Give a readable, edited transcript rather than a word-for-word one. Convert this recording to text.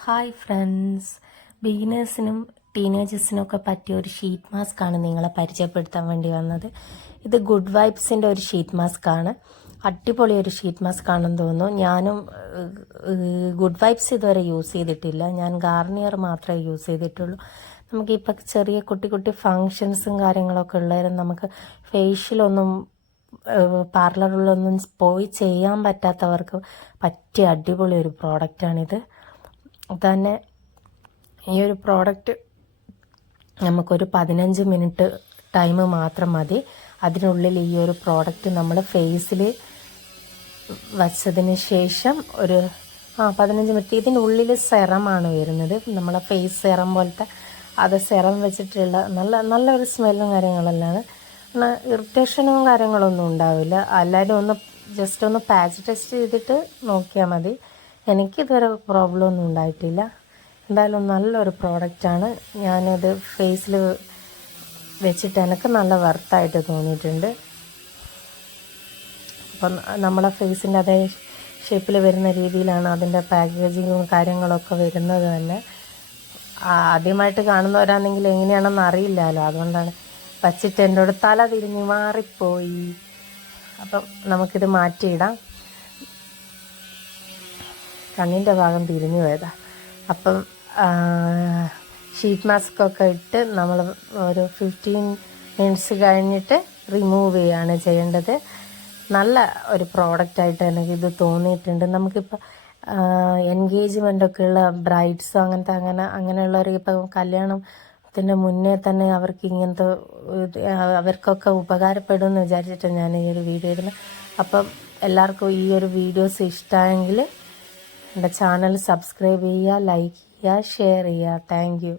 Hi friends. ബിഗിനേഴ്സിനും ടീനേജേഴ്സിനും ഒക്കെ പറ്റിയ ഒരു ഷീറ്റ് മാസ്ക് ആണ് നിങ്ങളെ പരിചയപ്പെടുത്താൻ വേണ്ടി വന്നത്. ഇത് ഗുഡ് വൈബ്സിൻ്റെ ഒരു ഷീറ്റ് മാസ്ക് ആണ്. അടിപൊളി ഒരു ഷീറ്റ് മാസ്ക് ആണെന്ന് തോന്നുന്നു. ഞാനും ഗുഡ് വൈബ്സ് ഇതുവരെ യൂസ് ചെയ്തിട്ടില്ല. ഞാൻ ഗാർണിയർ മാത്രമേ യൂസ് ചെയ്തിട്ടുള്ളൂ. നമുക്കിപ്പോൾ ചെറിയ കുട്ടി കുട്ടി ഫങ്ഷൻസും കാര്യങ്ങളൊക്കെ ഉള്ളവരും നമുക്ക് ഫേഷ്യലൊന്നും പാർലറിലൊന്നും പോയി ചെയ്യാൻ പറ്റാത്തവർക്ക് പറ്റിയ അടിപൊളി ഒരു പ്രോഡക്റ്റാണിത്. തന്നെ ഈ ഒരു പ്രോഡക്റ്റ് നമുക്കൊരു 15 മിനിറ്റ് ടൈം മാത്രം മതി. അതിനുള്ളിൽ ഈ ഒരു പ്രോഡക്റ്റ് നമ്മൾ ഫേസിൽ വച്ചതിന് ശേഷം ഒരു 15 മിനിറ്റ് ഇതിനുള്ളിൽ സെറമാണ് വരുന്നത്. നമ്മളെ ഫേസ് സെറം പോലത്തെ അത് സെറം വെച്ചിട്ടുള്ള നല്ലൊരു സ്മെല്ലും കാര്യങ്ങളെല്ലാം. ഇറിറ്റേഷനും കാര്യങ്ങളൊന്നും ഉണ്ടാവില്ല. എല്ലാവരും ജസ്റ്റ് ഒന്ന് പാച്ച് ടെസ്റ്റ് ചെയ്തിട്ട് നോക്കിയാൽ മതി. എനിക്കിതുവരെ പ്രോബ്ലം ഒന്നും ഉണ്ടായിട്ടില്ല. എന്തായാലും നല്ലൊരു പ്രോഡക്റ്റാണ്. ഞാനത് ഫേസിൽ വെച്ചിട്ട് എനിക്ക് നല്ല വർത്തായിട്ട് തോന്നിയിട്ടുണ്ട്. അപ്പം നമ്മളെ ഫേസിൻ്റെ അതേ ഷേപ്പിൽ വരുന്ന രീതിയിലാണ് അതിൻ്റെ പാക്കേജിങ്ങും കാര്യങ്ങളൊക്കെ വരുന്നത് തന്നെ. ആദ്യമായിട്ട് കാണുന്നവരാണെങ്കിൽ എങ്ങനെയാണെന്ന് അറിയില്ലല്ലോ, അതുകൊണ്ടാണ് വച്ചിട്ട് എന്നോട് തല തിരിഞ്ഞ് മാറിപ്പോയി. അപ്പം നമുക്കിത് മാറ്റിയിടാം. കണ്ണിൻ്റെ ഭാഗം തിരിഞ്ഞു പോയതാ. അപ്പം ഷീറ്റ് മാസ്കൊക്കെ ഇട്ട് നമ്മൾ ഒരു 15 മിനിറ്റ്സ് കഴിഞ്ഞിട്ട് റിമൂവ് ചെയ്യുകയാണ് ചെയ്യേണ്ടത്. നല്ല ഒരു പ്രോഡക്റ്റായിട്ട് എനിക്കിത് തോന്നിയിട്ടുണ്ട്. നമുക്കിപ്പോൾ എൻഗേജ്മെൻ്റൊക്കെ ഉള്ള ബ്രൈഡ്സോ അങ്ങനെയുള്ളവർക്ക് ഇപ്പം കല്യാണത്തിൻ്റെ മുന്നേ തന്നെ അവർക്ക് ഇങ്ങനത്തെ അവർക്കൊക്കെ ഉപകാരപ്പെടുമെന്ന് വിചാരിച്ചിട്ടാണ് ഞാൻ ഈ ഒരു വീഡിയോ ഇടുന്നത്. അപ്പം എല്ലാവർക്കും ഈ ഒരു വീഡിയോസ് ഇഷ്ടമായെങ്കിൽ എൻ്റെ ചാനൽ സബ്സ്ക്രൈബ് ചെയ്യുക, ലൈക്ക് ചെയ്യുക, ഷെയർ ചെയ്യുക. Thank you.